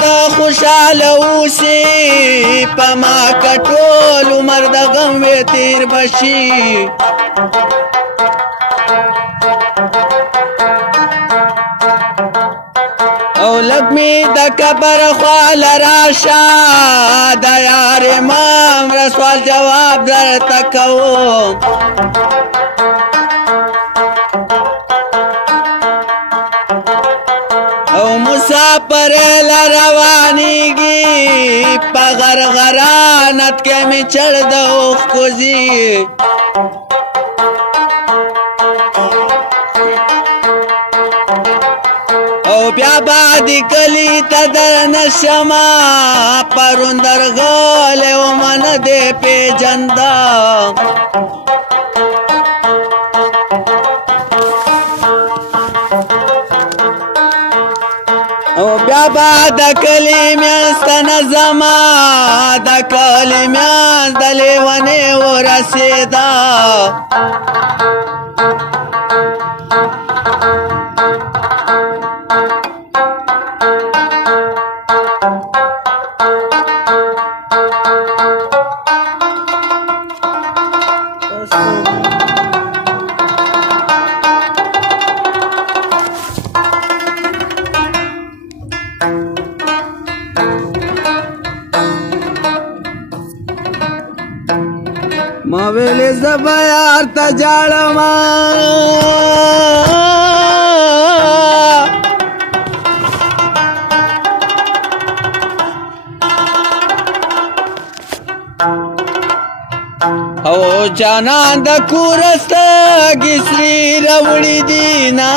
ته خوشاله اوسې په ما که ټول عمر د غم وې تېر به شي او لږ مې د کبر خواله راشه د یار امام رسول جواب درته کوم او مسافر لروانیږي په غرغرانت کې مې چړ د اوښکو ځي او بیا بعد کلی ته درنه شمه پرون درغلی ومه نه دې پېژنده او بیا با د کلی میانس ته نه ځمه د کلی میانس د لیونې ورسېده ما ویلې زه به یار ته جاړمه او جانان د کوره سترګې سرې راوړي دي نه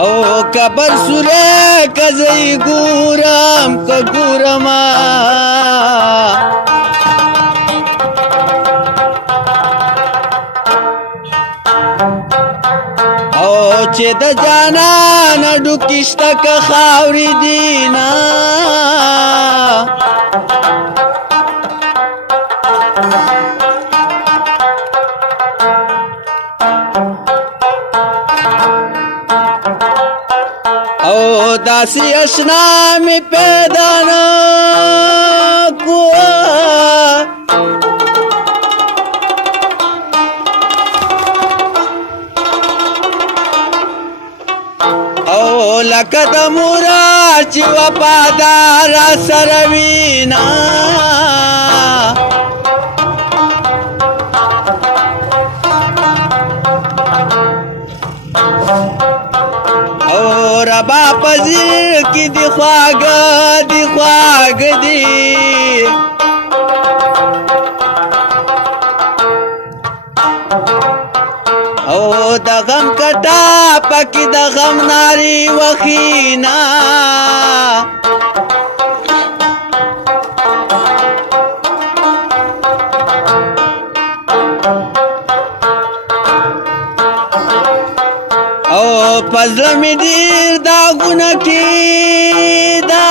او کبر سوره کزی ګورم که ګورما او چې د جانان ډوکشته که خاورې دي نه او داسې اشنا مې پیدا نه کړه او لکه د مورا چې وفادار سره وي نه ربا پذیر کی دی خواگ دی او دا غم کٹا پاکی دا غم ناری وخینا او پزله می ډیر داغونه کیدا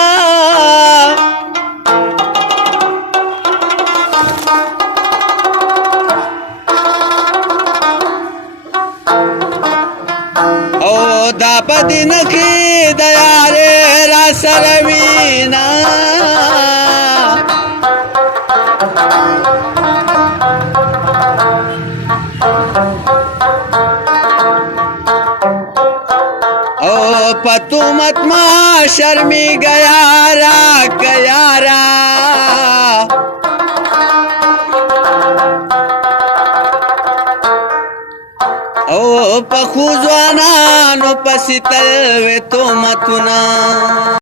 او دا پدې نخې د یارې را سره وینا پتو مت ما شرمی گیارا گیارا او پخوزوانا نو پسی تلوی تو متونا